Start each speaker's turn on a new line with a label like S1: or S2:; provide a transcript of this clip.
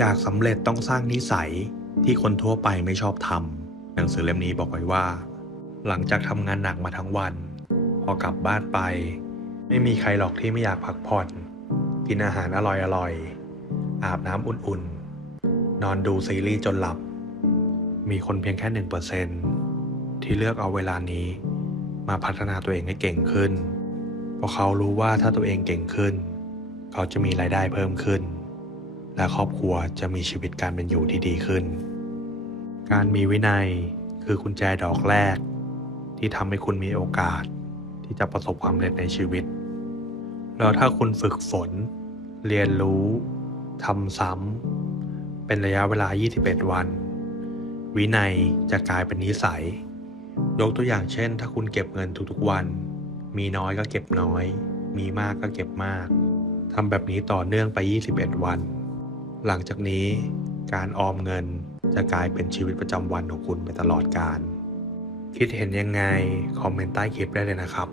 S1: อยากสำเร็จต้องสร้างนิสัยที่คนทั่วไปไม่ชอบทำหนังสือเล่มนี้บอกไว้ว่า หลังจากทำงานหนักมาทั้งวัน พอกลับบ้านไป ไม่มีใครหรอกที่ไม่อยากพักผ่อน กินอาหารอร่อยๆอาบน้ำอุ่นๆ นอนดูซีรีส์จนหลับ มีคนเพียงแค่หนึ่งเปอร์เซนที่เลือกเอาเวลานี้ มาพัฒนาตัวเองให้เก่งขึ้น เพราะเขารู้ว่าถ้าตัวเองเก่งขึ้น เขาจะมีรายได้เพิ่มขึ้น และครอบครัวจะมีชีวิตการเป็นอยู่ที่ดีขึ้น การมีวินัยคือกุญแจดอกแรก ที่ทำให้คุณมีโอกาสที่จะประสบความสำเร็จในชีวิต แล้วถ้าคุณฝึกฝน เรียนรู้ทำซ้ำเป็นระยะเวลา 21 วัน วินัยจะกลายเป็นนิสัย ยกตัวอย่างเช่น ถ้าคุณเก็บเงินทุกๆวัน มีน้อยก็เก็บน้อย มีมากก็เก็บมากทำแบบนี้ต่อเนื่องไป 21 วัน หลังจากนี้การออมเงินจะกลายเป็นชีวิตประจำวันของคุณไปตลอดกาลคิดเห็นยังไง คอมเมนต์ใต้คลิปได้เลยนะครับ